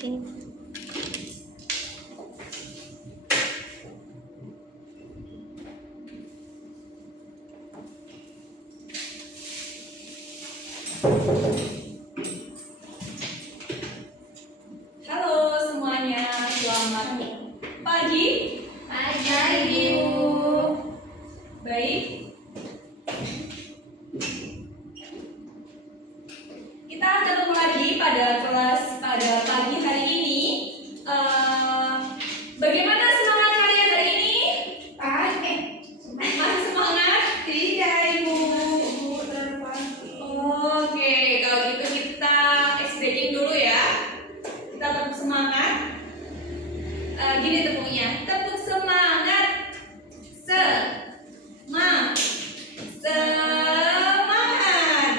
Halo semuanya, selamat pagi. Pagi, Ibu. Baik. Kita ketemu lagi pada kelas pada pagi hari ini. Bagaimana semangat kalian hari ini? Masih semangat? Tidak, Ibu. Oke, kalau gitu kita stretching dulu ya. Kita tepuk semangat. Gini tepuknya, tepuk semangat. Semangat,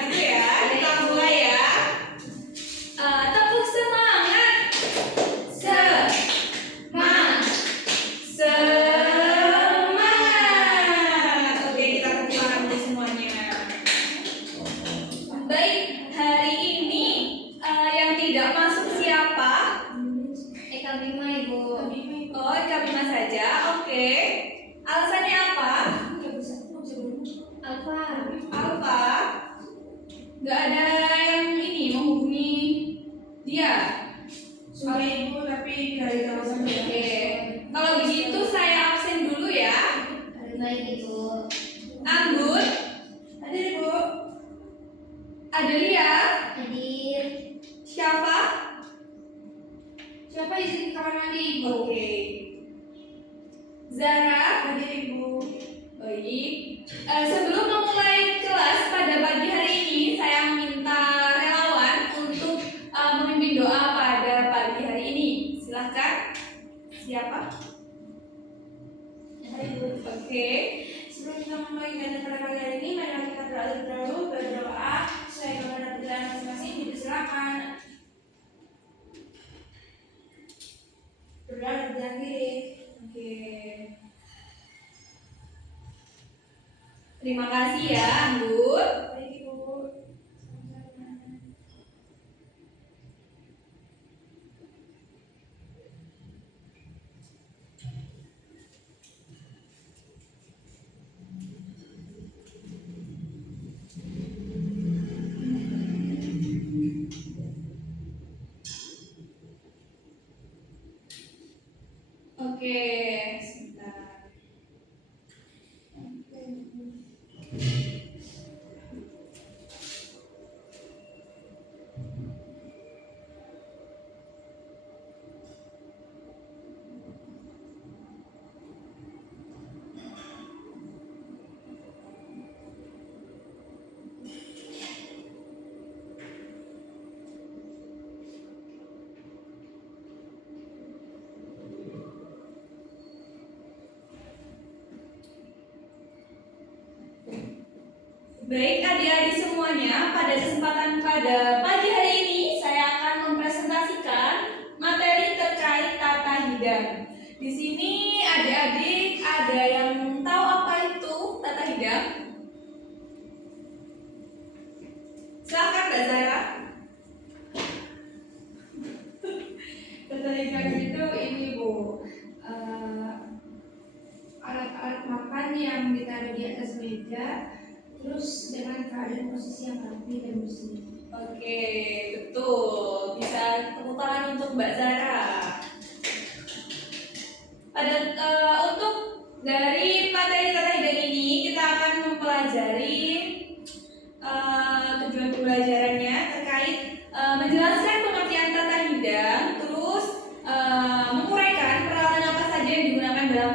gitu ya. Kita mulai ya. Tepuk semangat. Semangat. Oke, kita tepuk tangan dulu semuanya. Baik, hari ini yang tidak masuk siapa? Eka Bima, Ibu. Oh, Eka Bima saja. Oke. Alasannya apa? Alfa. Nggak ada yang ini menghubungi dia. Sudah, Ibu, tapi tidak ditawarkan. Oke. Kalau begitu saya absen dulu ya. Baik, Ibu. Anggun, Hadir, Ibu. Adelia, Hadir. siapa? Siapa izin ke kamar mandi, Ibu? Oke. Zara, Hadir, Ibu. baik. Sebelum memulai kelas pada pagi hari ini, saya minta relawan untuk memimpin doa pada pagi hari ini. Silahkan. Siapa? Hadir, Ibu. Oke. Sebelum kita memulai ibadah pada pagi hari ini, mari kita berdoa sesuai kepada perjalanan masing-masing. Dipersilakan. Berdoa di belakang kiri. Oke. Terima kasih ya, Anggun. Baik, Ibu. Oke, sebentar. Baik adik-adik semuanya, pada kesempatan pada pagi hari ini saya akan mempresentasikan materi terkait tata hidang. Di sini adik-adik ada yang tahu apa itu tata hidang? Silakan Mbak Zara. Tata hidang itu ini, Bu, alat-alat makan yang ditaruh di atas meja, terus dengan keadaan posisi yang rapi dan bersih. Oke, betul. Bisa tepuk tangan untuk Mbak Zara. Untuk dari materi tata hidang ini kita akan mempelajari tujuan pembelajarannya terkait menjelaskan pengertian tata hidang, terus menguraikan peralatan apa saja yang digunakan dalam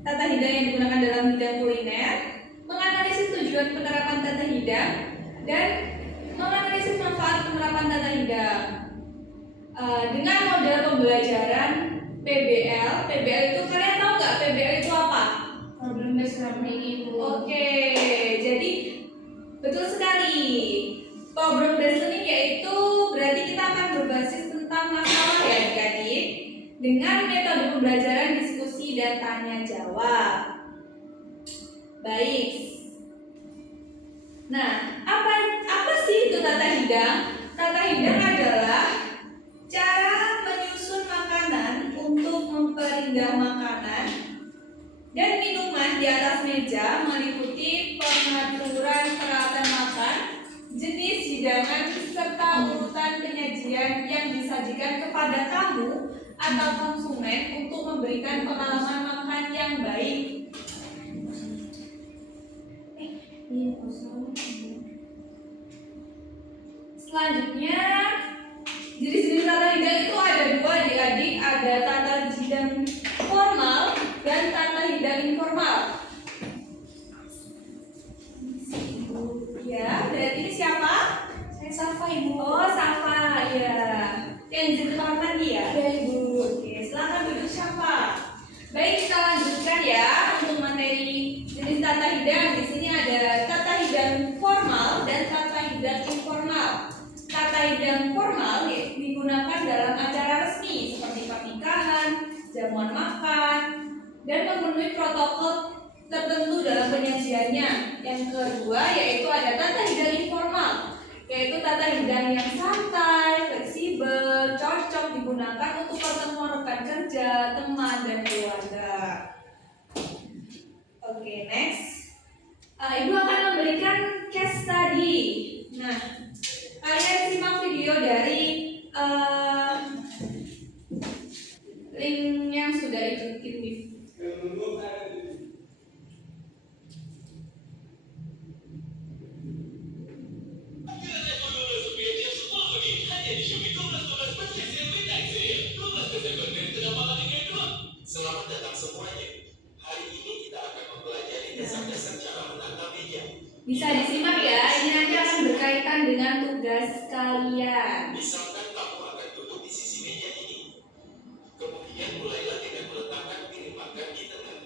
tata hidang yang digunakan dalam bidang kuliner, menganalisis tujuan penerapan tata hidang, dan menganalisis manfaat penerapan tata hidang dengan model pembelajaran PBL. PBL itu kalian tahu nggak PBL itu apa? Problem based learning, Ibu. Oke, jadi betul sekali. Problem based learning yaitu berarti kita akan berbasis tentang masalah ya adik-adik dengan metode pembelajaran diskusi dan tanya jawab. Baik. Nah, apa sih itu tata hidang? Tata hidang adalah cara memperindah makanan dan minuman di atas meja meliputi pengaturan peralatan makan, jenis hidangan, serta urutan penyajian yang disajikan kepada tamu atau konsumen untuk memberikan pengalaman makan yang baik. Selanjutnya, jenis-jenis tata hidang itu ada dua adik-adik, ada tata hidang formal dan tata hidang informal. Ya, berarti ini siapa? Saya Safa, Ibu. Oh, Safa, ya. Yang di depan tadi ya? Ya, Ibu. Oke, silakan duduk Safa. Baik, kita lanjutkan ya untuk materi jenis tata hidang. Di sini ada tata hidang formal dan tata hidang informal. Tata hidang formal digunakan dalam acara resmi seperti pernikahan, jamuan makan, dan memenuhi protokol tertentu dalam penyajiannya. Yang kedua yaitu ada tata hidang informal, yaitu tata hidang yang santai, fleksibel, cocok digunakan untuk pertemuan rekan kerja, teman, dan keluarga. Oke, next. Ibu akan memberikan case study. Nah, kalian simak video dari link yang sudah dikirim di Selamat datang semuanya. Hari ini kita akan mempelajari dasar-dasar cara menata meja. Bisa disimak ya, ini nanti akan berkaitan dengan tugas kalian. Misalkan tamu akan duduk di sisi meja ini. Kemudian mulailah dengan meletakkan piring makan di tengah.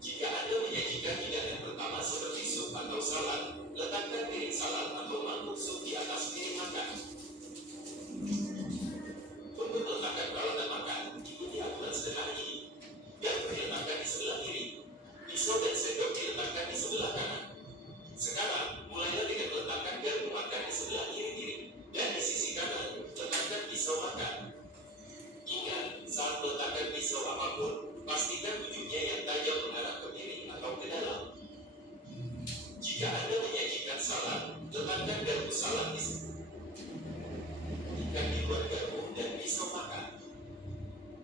Jika Anda menyajikan hidangan pertama seperti sup atau salad, letakkan piring salad atau mangkuk sup di atas piring makan. Untuk meletakkan peralatan makan, ikuti aturan sederhana ini. Garpu diletakkan di sebelah kiri, pisau dan sendok diletakkan di sebelah kanan. Sekarang, mulailah dengan meletakkan garpu makan di sebelah kiri-kiri dan di sisi kanan, letakkan pisau makan. Ingat, saat meletakkan pisau apapun, pastikan ujungnya yang tajam mengarah ke piring atau ke dalam. Jika Anda menyajikan salad, letakkan garpu salad di sebelah ikan di luar garpu dan pisau makan.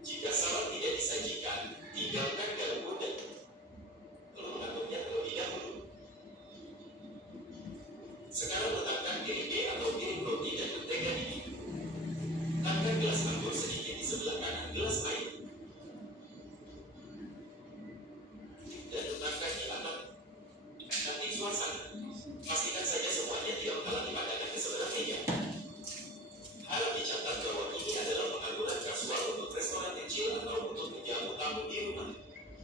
Jika salad tidak disajikan, tinggalkan garpu dan lalu mengaturnya terlebih dahulu. Sekarang letakkan piring B atau piring roti dan mentega di pintu. Letakkan gelas anggur sedikit di sebelah kanan gelas air. Dan letakkan di atas cantik suasana. Pastikan saja semuanya tidak menghalangi pandangan ke sebelah meja. Harap dicatat bahwa ini adalah pengaturan kasual untuk restoran kecil atau untuk menjamu tamu di rumah.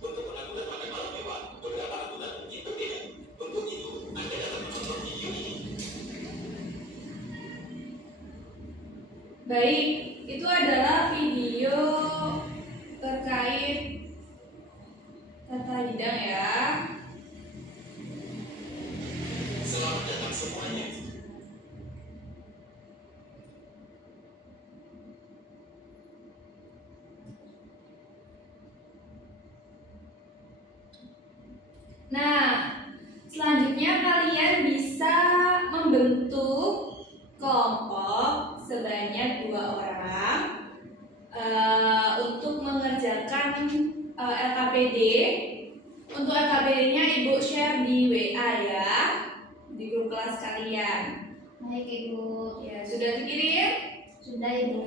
Untuk pengaturan makan malam mewah, beberapa aturan mungkin berbeda. Untuk itu, Anda dapat menonton video ini. Baik, itu adalah video terkait tata hidang ya. Selamat datang semuanya. Nah, selanjutnya kalian bisa membentuk kelompok sebanyak 2 orang untuk mengerjakan LKPD. Untuk LKPD-nya Ibu share di WA ya, di grup kelas kalian. Baik, Ibu. Ya, sudah dikirim? Sudah, Ibu.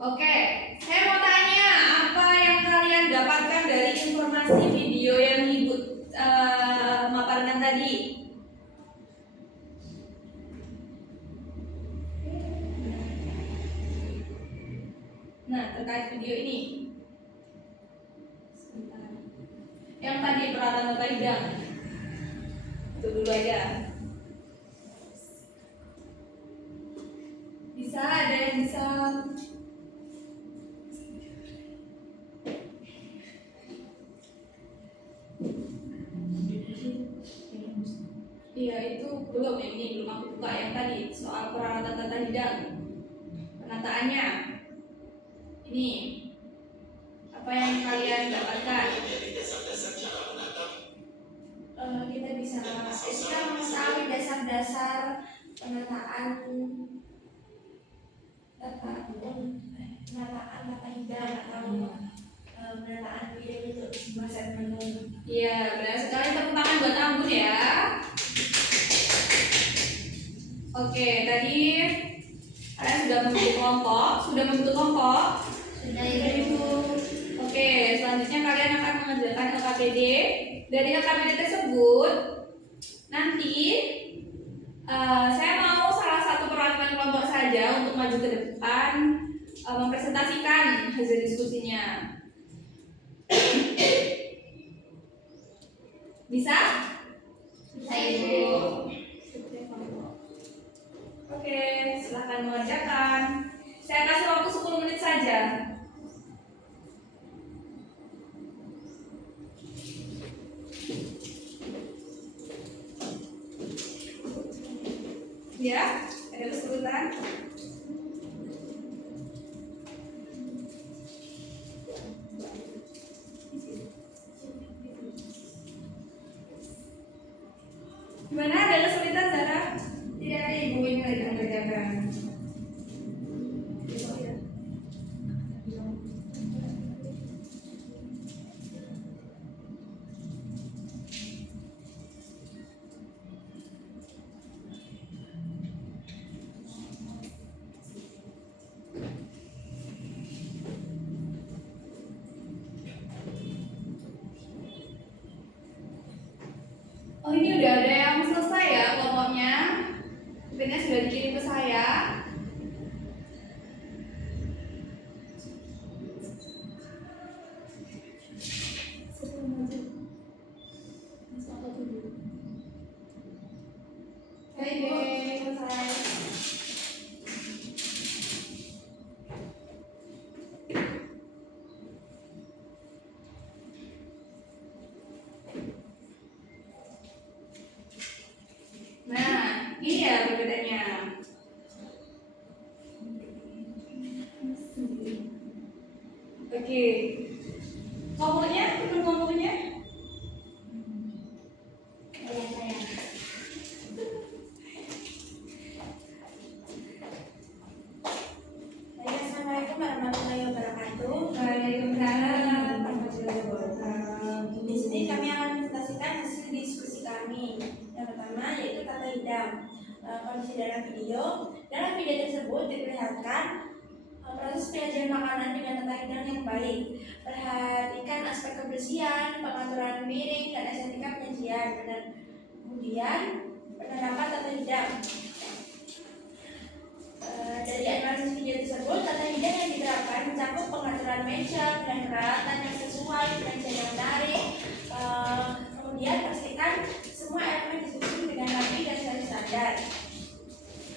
Oke, saya mau tanya apa yang kalian dapatkan dari informasi video yang Ibu maparkan tadi? Nah, terkait video ini. Sebentar. Yang tadi peralatan tata hidang. Itu dulu aja. Bisa ada yang bisa. Iya, itu belum, ini belum aku buka yang tadi soal peralatan tata hidang. Penataannya. Ini apa yang kalian dapatkan? Menjadi dasar-dasar cara menatap Kita bisa mengetahui dasar-dasar penataan kata hidang atau penataan video untuk sebuah segmen. Iya, benar sekali. Tepuk tangan buat Ambun ya. Oke, tadi kalian sudah membentuk kelompok. Sudah Ibu. Oke, selanjutnya kalian akan mengerjakan LKPD. Dari LKPD tersebut, nanti saya mau salah satu perwakilan kelompok saja untuk maju ke depan mempresentasikan hasil diskusinya. Bisa? Bisa Ibu. Oke, silakan mengerjakan. Saya kasih waktu 10 menit saja. Ya, ada kesulitan? Gimana, ada kesulitan Zara? Tidak ada Ibu, ini lagi mengerjakan. Oh, ini udah ada yang selesai ya kelompoknya. Mungkinnya sudah dikirim ke saya. Nah, ini ya perbedaannya. Oke. Kelompoknya, teman kelompoknya? Saya. Assalamualaikum warahmatullahi wabarakatuh. Waalaikumsalam warahmatullahi wabarakatuh. Di sini kami akan presentasikan hasil diskusi kami. Yang pertama yaitu tata hidang. Kondisi dalam video. Dalam video tersebut diperlihatkan proses penyajian makanan dengan tata hidang yang baik. Perhatikan aspek kebersihan, pengaturan piring, dan estetika penyajian. Dan kemudian penerapan tata hidang. Dari analisis video tersebut, tata hidang yang diterapkan mencakup pengaturan meja dan peralatan yang sesuai, penyajian yang menarik. Kemudian pastikan semua elemen disusun dengan rapi dan sesuai standar.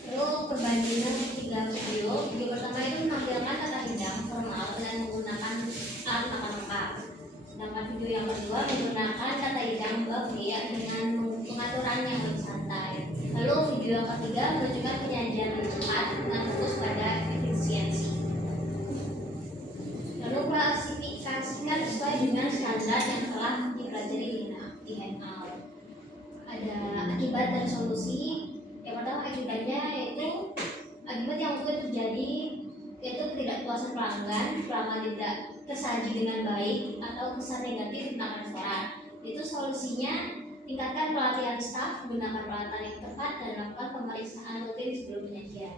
Lalu perbandingan tiga video. Video pertama itu menampilkan tata hidang formal dan menggunakan alat makan lengkap. Sedangkan video yang kedua menggunakan tata hidang buffet dengan pengaturan yang lebih santai. Lalu video yang ketiga menunjukkan penyajian cepat dengan fokus pada efisiensi. Lalu klasifikasikan sesuai dengan standar yang telah dipelajari di handout. Ada akibat dan solusi. Yang pertama akibatnya yaitu akibat yang mungkin terjadi yaitu ketidakpuasan pelanggan tidak tersaji dengan baik atau kesan negatif tentang restoran. Itu solusinya tingkatkan pelatihan staf, gunakan peralatan yang tepat dan lakukan pemeriksaan rutin sebelum penyajian.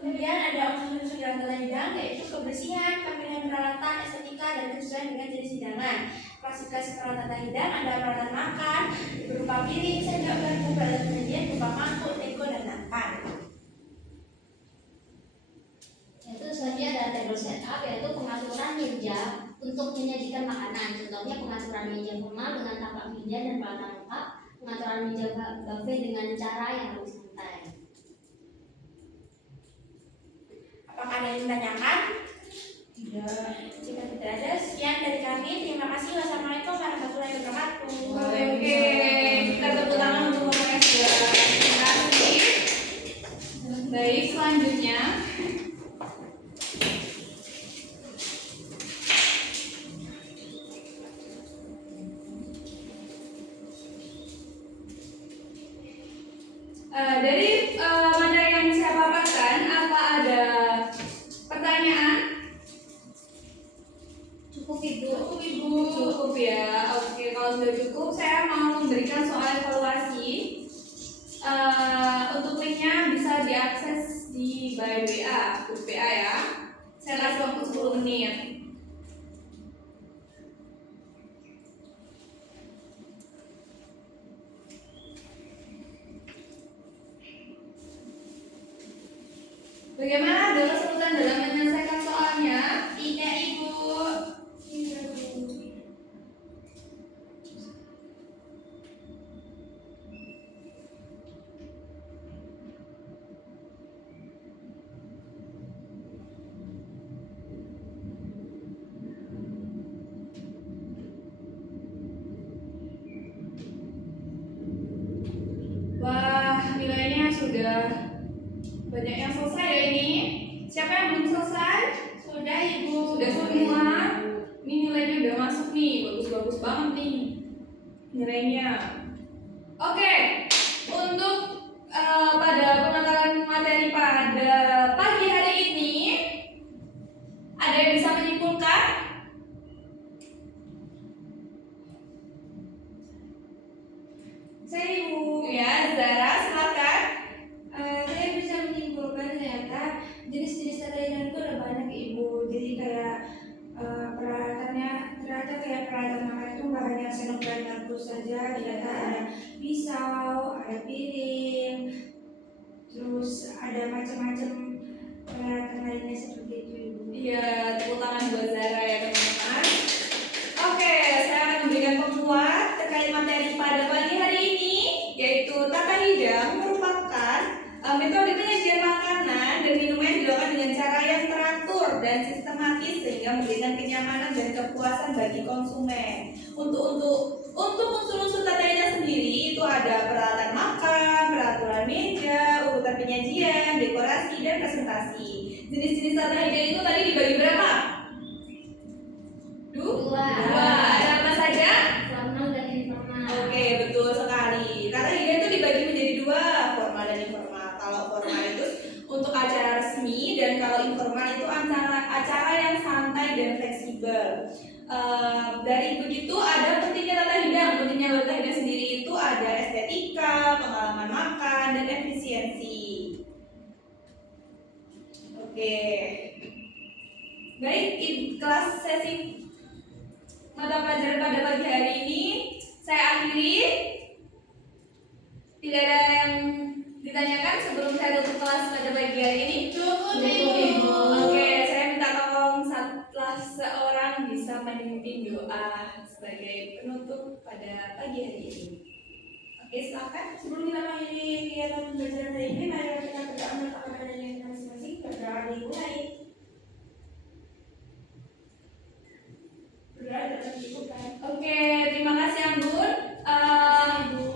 Kemudian ada unsur-unsur dalam tata hidang yaitu kebersihan, pemilihan peralatan, estetika, dan kesesuaian dengan jenis hidangan. Klasifikasi peralatan tata hidang ada peralatan makan berupa piring, sendok, garpu, peralatan penyajian berupa mangkuk, teko, dan nampan. Yaitu selanjutnya ada table setup, yaitu pengaturan meja untuk menyajikan makanan. Contohnya pengaturan meja formal dengan tapak meja dan peralatan lengkap, pengaturan meja buffet dengan cara yang lebih santai. Apakah ada yang ditanyakan? Tidak. Jika tidak ada, sekian dari kami. Terima kasih. Wassalamualaikum warahmatullahi wabarakatuh. Oke, kita tepuk tangan untuk mereka sudah. Terima kasih. Baik, selanjutnya banget nih nilainya. Oke, untuk pada pengantaran materi pada pagi hari ini, ada yang bisa menyimpulkan? Saya Ibu. Ya, Zara, silakan. Saya bisa menyimpulkan ternyata jenis-jenis tata hitam itu ada banyak Ibu. Jadi kayak peralatannya ternyata kayak peralatan makan itu nggak hanya sendok dan garpu saja. Ternyata ada pisau, ada piring, terus ada macam-macam peralatan lainnya seperti itu Ibu. Iya, tepuk tangan buat Zara ya teman-teman. Oke, saya akan memberikan penguat terkait materi pada pagi hari ini, yaitu tata hidang merupakan metode penyajian makanan dan minuman yang dilakukan dengan cara yang teratur dan sistematis sehingga memberikan kenyamanan dan kepuasan bagi konsumen. Untuk unsur-unsur tata hidang sendiri itu ada peralatan makan, peraturan meja, urutan penyajian, dekorasi dan presentasi. Jenis-jenis tata hidang itu tadi dibagi berapa? Dua. Ada apa saja? Formal dan informal. Oke, betul sekali. Tata hidang itu dibagi menjadi dua, formal dan informal. Kalau formal itu untuk acara resmi dan kalau informal itu acara yang santai dan fleksibel. Dari begitu ada pentingnya tata hidang. Pentingnya tata hidang sendiri itu ada estetika, pengalaman makan, dan efisiensi. Oke. Baik, kelas sesi mata pelajaran pada pagi hari ini saya akhiri. Tidak ada yang ditanyakan sebelum saya tutup kelas pada pagi hari ini? Cukup Cukup, Ibu. Ibu. Oke, saya minta tolong salah seorang bisa memimpin doa sebagai penutup pada pagi hari ini. Oke, silakan. Sebelum kita mengakhiri kegiatan pembelajaran hari ini, mari kita berdoa meletakkan adanya kita masing-masing. Berdoa dimulai. Berdoa dalam kehidupan. Oke, terima kasih Anggun. Ibu.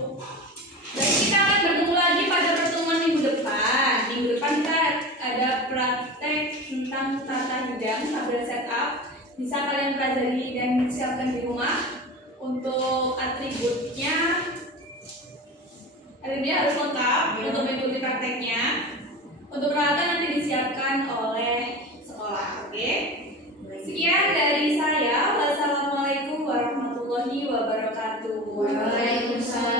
Dan kita akan bertemu lagi pada pertemuan minggu depan. Minggu depan kita ada praktek tentang tata hidang, tabel setup. Bisa kalian pelajari dan siapkan di rumah. Untuk atributnya harus lengkap untuk mengikuti prakteknya. Untuk peralatan nanti disiapkan oleh sekolah. Oke. Sekian dari saya. Wassalamualaikum warahmatullahi wabarakatuh. Waalaikumsalam